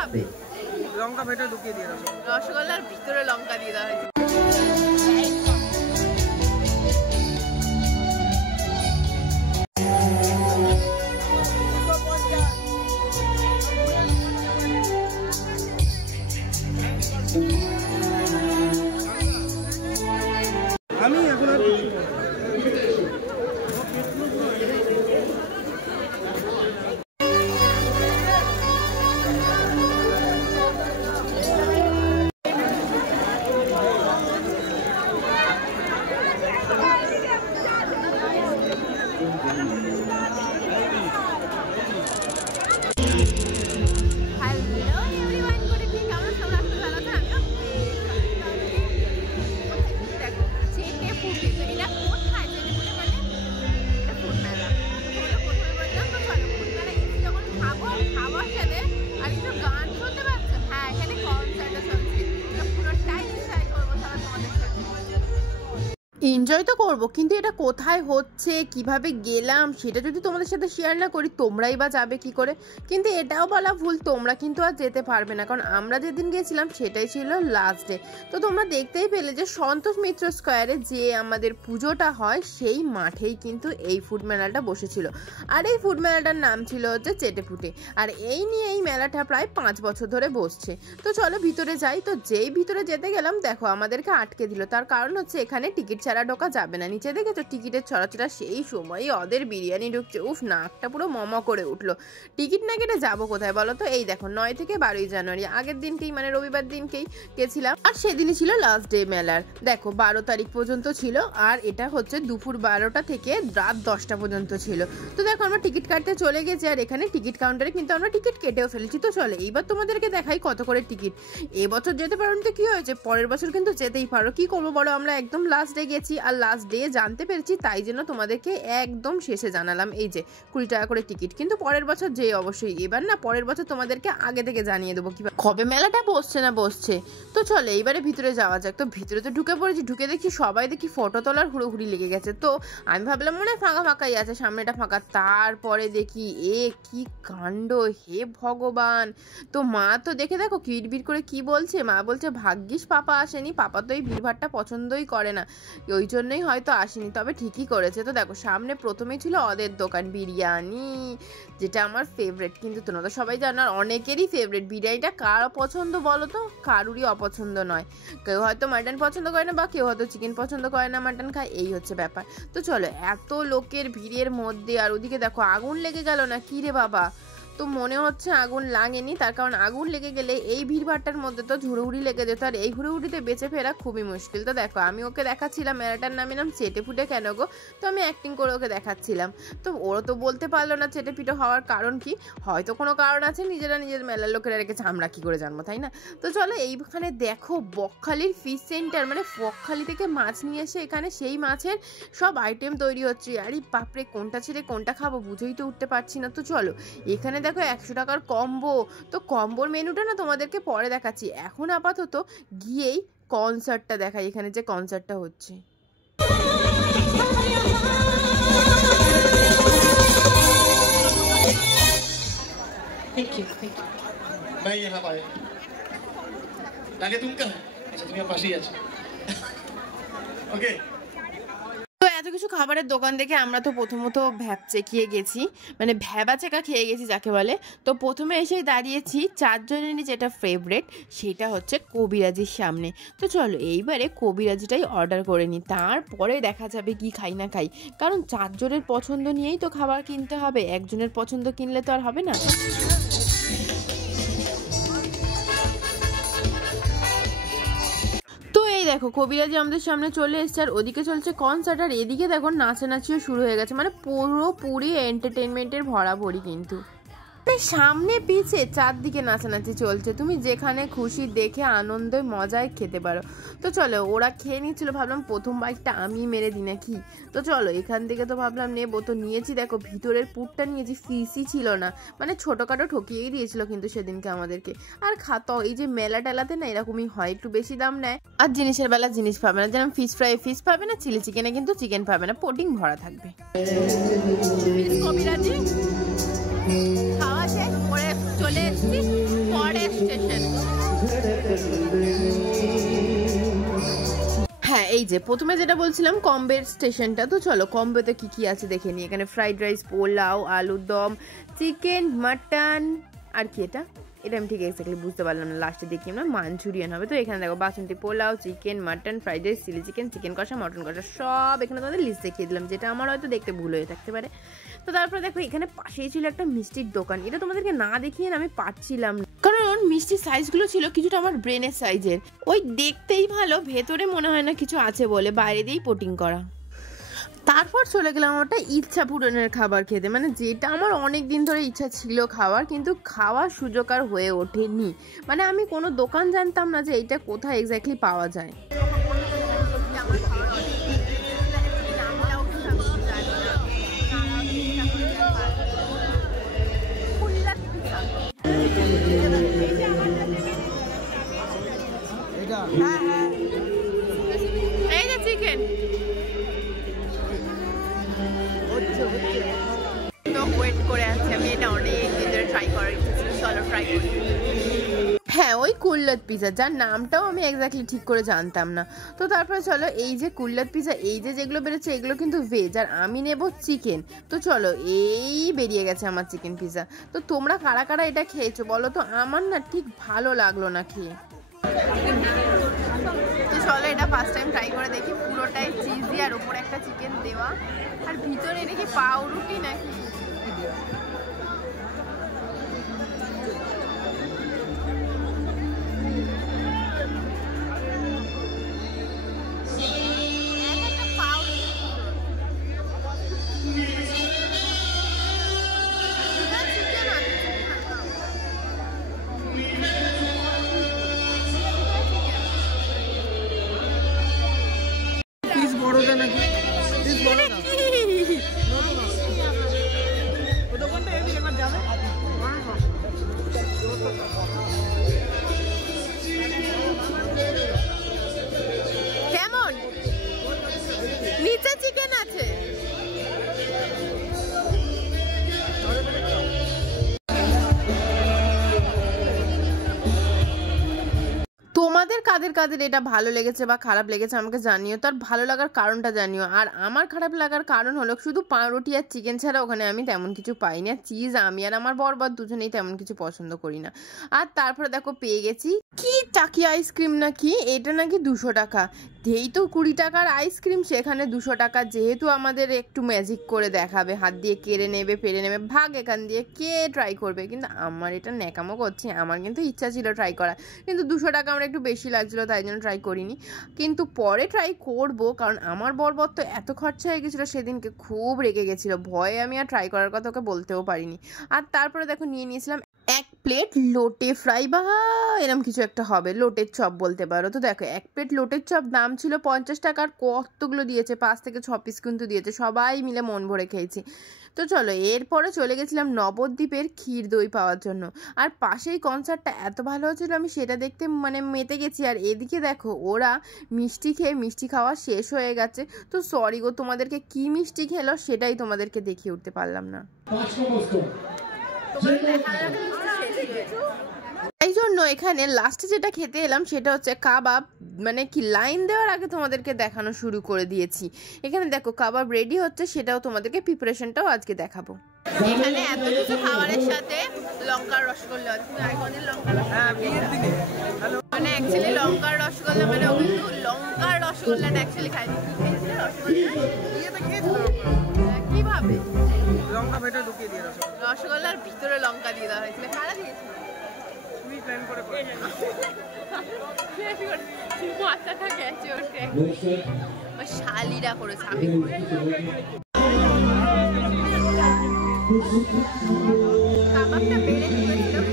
খাবে? লঙ্কা ভেতরে ঢুকিয়ে দিয়ে দাও। রসগোল্লার ভিতরে লঙ্কা দিয়ে দেওয়া হয়েছে। আমি এখন আর এনজয় তো করবো, কিন্তু এটা কোথায় হচ্ছে, কিভাবে গেলাম সেটা যদি তোমাদের সাথে শেয়ার না করি তোমরাই বা যাবে কি করে। কিন্তু এটাও বলা ভুল, তোমরা কিন্তু আর যেতে পারবে না, কারণ আমরা যেদিন গেছিলাম সেটাই ছিল লাস্ট ডে। তো তোমরা দেখতেই পেলে যে সন্তোষ মিত্র স্কোয়ারে যে আমাদের পুজোটা হয় সেই মাঠেই কিন্তু এই ফুড মেলাটা বসেছিল। আর এই ফুড মেলাটার নাম ছিল হচ্ছে চেটেপুটে। আর এই নিয়ে এই মেলাটা প্রায় 5 বছর ধরে বসছে। তো চলো ভিতরে যাই। তো যেই ভিতরে যেতে গেলাম দেখো আমাদেরকে আটকে দিল, তার কারণ হচ্ছে এখানে টিকিট ছাড়া ঢোকা যাবে না। নিচে দেখেছো টিকিটের ছড়াছড়া, সেই সময় ওদের বিরিয়ানি ঢুকছে, উফ নাকটা পুরো মম করে উঠলো। টিকিট না কেটে যাবো কোথায় বলো তো? এই দেখো 9 থেকে 12 জানুয়ারি আগের দিনকেই, মানে রবিবার দিনকেই গেছিলাম, আর সেদিনই ছিল লাস্ট ডে মেলার। দেখো 12 তারিখ পর্যন্ত ছিল, আর এটা হচ্ছে দুপুর 12টা থেকে রাত 10টা পর্যন্ত ছিল। তো দেখো আমরা টিকিট কাটতে চলে গেছি, আর এখানে টিকিট কাউন্টারে কিন্তু আমরা টিকিট কেটেও ফেলেছি। তো চলে এইবার তোমাদেরকে দেখাই কত করে টিকিট। এবছর যেতে পারো তো কি হয়েছে, পরের বছর কিন্তু যেতেই পারো। কি করবো বলো, আমরা একদম লাস্ট ডে গেছি আর লাস্ট ডে জানতে পেরেছি, তাই জন্য তোমাদেরকে একদম শেষে জানালাম। এই যে 20 টাকা করে টিকিট, কিন্তু পরের বছর যে অবশ্যই, এবার না পরের বছর তোমাদেরকে আগে থেকে জানিয়ে দেবো কিভাবে কবে মেলাটা বসছে না বসছে। তো চলো এইবারে ভিতরে যাওয়া যাক। তো ভিতরে তো ঢুকে পড়েছি, ঢুকে দেখি সবাই দেখি ফটো তোলার হুড়োহুড়ি লেগে গেছে। তো আমি ভাবলাম মনে হয় ফাঁকা ফাঁকাই আছে, সামনেটা ফাঁকা। তারপরে দেখি কি কাণ্ড, হে ভগবান। তো মা তো দেখে দেখো কিড়বিড় করে কি বলছে, মা বলছে ভাগ্যিস পাপা আসেনি, পাপা তো এই ভিড়ভাড়টা পছন্দই করে না, ওই জন্যই হয়তো আসেনি। তবে ঠিকই করেছে। তো দেখো সামনে প্রথমেই ছিল ওদের দোকান বিরিয়ানি, যেটা আমার ফেভারিট। কিন্তু তোমরা তো সবাই জানো, আর অনেকেরই ফেভারিট। বিরিয়ানিটা কার পছন্দ বলো তো? কারুরই অপছন্দ নয়। কেউ হয়তো মাটন পছন্দ করে না, বা কেউ হয়তো চিকেন পছন্দ করে না, মাটন খায়, এই হচ্ছে ব্যাপার। তো চলো এত লোকের ভিড়ের মধ্যে, আর ওদিকে দেখো আগুন লেগে গেল না কি রে বাবা। তো মনে হচ্ছে আগুন লাগেনি, তার কারণ আগুন লেগে গেলে এই ভিড়ভাড়টার মধ্যে তো ঝুড়ুহুড়ি লেগে যেত, আর এই হুড়ুহুড়িতে বেঁচে ফেরা খুবই মুশকিল। তো দেখো আমি ওকে দেখাচ্ছিলাম মেলাটার নামে নাম চেটেপুটে কেন গো, তো আমি অ্যাক্টিং করে ওকে দেখাচ্ছিলাম। তো ওরা তো বলতে পারলো না চেটেপুটে হওয়ার কারণ কি, হয়তো কোনো কারণ আছে, নিজেরা নিজের মেলার লোকেরা রেখেছে, আমরা কি করে জানবো, তাই না? তো চলো এইখানে দেখো বকখালির ফিশ সেন্টার, মানে বকখালি থেকে মাছ নিয়ে এসে এখানে সেই মাছের সব আইটেম তৈরি হচ্ছে। আরে বাপরে, কোনটা ছেড়ে কোনটা খাবো বুঝেই তো উঠতে পারছি না। তো চলো এখানে দেখো 100 টাকার কম্বো। তো কম্বোর মেনুটা না তোমাদেরকে পরে দেখাচ্ছি, এখন আপাতত গিয়েই কনসার্টটা দেখাই, এখানে যে কনসার্টটা হচ্ছে। Thank you. मैं यहाँ पाया लगे तुम कहाँ? अच्छा तुम्हें पास ही আছে ओके। তো এত কিছু খাবারের দোকান দেখে আমরা তো প্রথমত ভ্যাবচেকিয়ে গেছি, মানে ভ্যাবাচেকা খেয়ে গেছি যাকে বলে। তো প্রথমে এসেই দাঁড়িয়েছি 4 জনেরই যেটা ফেভারেট, সেটা হচ্ছে কবিরাজির সামনে। তো চলো এইবারে কবিরাজিটাই অর্ডার করে নিই, তারপরে দেখা যাবে কি খাই না খাই, কারণ 4 জনের পছন্দ নিয়েই তো খাবার কিনতে হবে, একজনের পছন্দ কিনলে তো আর হবে না। এই দেখো কবিরাজি আমাদের সামনে চলে এসছে, আর ওদিকে চলছে কনসার্ট, আর এদিকে দেখো নাচানাচিও শুরু হয়ে গেছে, মানে পুরোপুরি এন্টারটেনমেন্টের ভরাভরি। কিন্তু সামনে পিছে চারদিকে নাচানাচি চলছে, তুমি যেখানে খুশি দেখে আনন্দে মজায় খেতে পারো। তো চলো ওরা খেয়ে নিচ্ছিল, ভাবলাম প্রথম বাইকটা আমি মেরে দিই নাকি। তো চলো এখান থেকে তো ভাবলাম নেবো, তো নিয়েছি। দেখো ভিতরের পুরটা নিয়েছি, ফিসই ছিল না, মানে ছোটোখাটো ঠকিয়েই দিয়েছিল কিন্তু সেদিনকে আমাদেরকে। আর খাতো এই যে মেলা টেলাতে না এরকমই হয়, একটু বেশি দাম নেয়, আর জিনিসের বেলা জিনিস পাবে না। যেমন ফিশ ফ্রাই ফিশ পাবে না, চিলি চিকেনে কিন্তু চিকেন পাবে না, পোটিং ভরা থাকবে। কবিরাজি খাওয়া শেষ করে চলে এসেছি পরের এই যে প্রথমে যেটা বলছিলাম কম্বের স্টেশনটা, তো চলো কম্বেতে কি কি আছে দেখে নিই। এখানে ফ্রাইড রাইস, পোলাও, আলুর দম, চিকেন, মাটন, আর কি এটা আমি ঠিক এক্স্যাক্টলি বুঝতে পারলাম না, লাস্টে দেখি আমরা মাঞ্চুরিয়ান হবে। তো এখানে দেখো basanti pulao, chicken, mutton, fried rice, chilli chicken, chicken কষা, মটন কষা, সব এখানে তোমাদের লিস্ট দেখিয়ে দিলাম, যেটা আমার হয়তো দেখতে ভুল হয়ে থাকতে পারে। তো তারপরে দেখো এখানে পাশেই ছিল একটা মিষ্টির দোকান, এটা তোমাদেরকে না দেখিয়ে আমি পারছিলাম না, কারণ মিষ্টির সাইজগুলো ছিল কিছুটা আমার ব্রেনের সাইজের। ওই দেখতেই ভালো, ভেতরে মনে হয় না কিছু আছে বলে বাইরে দিয়েই পোটিং করা। তারপর চলে গেলাম ওটা ইচ্ছা পূরণের খাবার খেতে, মানে যেটা আমার অনেক দিন ধরে ইচ্ছা ছিল খাওয়ার, কিন্তু খাওয়ার সুযোগ আর হয়ে ওঠেনি। মানে আমি কোনো দোকান জানতাম না যে এইটা কোথায় এক্স্যাক্টলি পাওয়া যায়। এই যে চিকেন তো ওয়েট করে আছি আমি, এটা অনেক দিন ধরে ট্রাই করার ইচ্ছে ছিল, চলো ট্রাই করি। হ্যাঁ ওই কুল্লত পিজা, যার নামটাও আমি এক্স্যাক্টলি ঠিক করে জানতাম না। তো তারপরে চলো এই যে কুল্লত পিজা, এই যে যেগুলো বেরোচ্ছে এগুলো কিন্তু ভেজ, আর আমি নেব চিকেন। তো চলো এই বেরিয়ে গেছে আমার চিকেন পিজা। তো তোমরা কারা কারা এটা খেয়েছো বলো তো, আমার না ঠিক ভালো লাগলো না খেয়ে। তো চলো এটা ফার্স্ট টাইম ট্রাই করে দেখি, পুরোটাই চিজি আর উপরে একটা চিকেন দেওয়া, আর ভিতরে এটা কি পাউরুটি নাকি। কেমন নিচে চিকেন আছে? তোমাদের কাদের কাদের এটা ভালো লেগেছে বা খারাপ লেগেছে আমাকে জানিও, তার ভালো লাগার কারণটা জানিও। আর আমার খারাপ লাগার কারণ হলো শুধু পাউরুটি আর চিকেন ছাড়া ওখানে আমি তেমন কিছু পাইনি, আর চিজ আমি আর আমার বরবাদ দুজনেই তেমন কিছু পছন্দ করি না। আর তারপরে দেখো পেয়ে গেছি কি টাকি আইসক্রিম নাকি, এটা নাকি 200 টাকা। এই তো 20 টাকার আইসক্রিম, সেখানে 200 টাকা। যেহেতু আমাদের একটু ম্যাজিক করে দেখাবে, হাত দিয়ে কেড়ে নেবে পেরে নেবে, ভাগ এখান দিয়ে, কে ট্রাই করবে। কিন্তু আমার এটা ন্যাকামো করছে, আমার কিন্তু ইচ্ছা ছিল ট্রাই করা, কিন্তু 200 টাকা আমার একটু বেশি লাগছিলো তাই জন্য ট্রাই করিনি। কিন্তু পরে ট্রাই করব, কারণ আমার বরবর তো এত খরচা হয়ে গেছিলো সেদিনকে, খুব রেগে গেছিলো, ভয়ে আমি আর ট্রাই করার কথা ওকে বলতেও পারিনি। আর তারপরে দেখো নিয়ে নিয়েছিলাম 1 প্লেট লোটে ফ্রাই, বা এরকম কিছু একটা হবে, লোটের চপ বলতে পারো। তো দেখো 1 প্লেট লোটের চপ দাম ছিল 50 টাকার, কতগুলো দিয়েছে, 5 থেকে 6 পিস কিন্তু দিয়েছে, সবাই মিলে মন ভরে খেয়েছি। তো চলো এরপরে চলে গেছিলাম নবদ্বীপের ক্ষীর দই পাওয়ার জন্য, আর পাশেই কনসার্টটা এত ভালো হচ্ছিলো আমি সেটা দেখতে মানে মেতে গেছি। আর এদিকে দেখো ওরা মিষ্টি খেয়ে মিষ্টি খাওয়া শেষ হয়ে গেছে। তো সরি গো, তোমাদেরকে কি মিষ্টি খেলো সেটাই তোমাদেরকে দেখিয়ে উঠতে পারলাম না। এই জন্য এখানে লাস্টে যেটা খেতে এলাম সেটা হচ্ছে কাবাব, মানে কি লাইন দেওয়ার আগে তোমাদেরকে দেখানো শুরু করে দিয়েছি। এখানে দেখো কাবাব রেডি হচ্ছে, সেটাও তোমাদেরকে প্রিপারেশনটাও আজকে দেখাবো। এখানে এত কিছু খাবারের সাথে লঙ্কার রসগোল্লা, মানে অ্যাকচুয়ালি লঙ্কার রসগোল্লা, মানে ও কিন্তু লঙ্কার রসগোল্লাটা অ্যাকচুয়ালি খাইনি। কিভাবে লঙ্কা ভেতরে ঢুকিয়ে দিয়ে রসগোল্লার ভিতরে লঙ্কা দিয়ে দেওয়া হয়েছিল, কারা দিয়েছিল? প্ল্যান করে মাথাটা গেছে ওঠে, শালিরা করেছে, আমি কাবাবটা বেড়ে দিয়েছিলাম।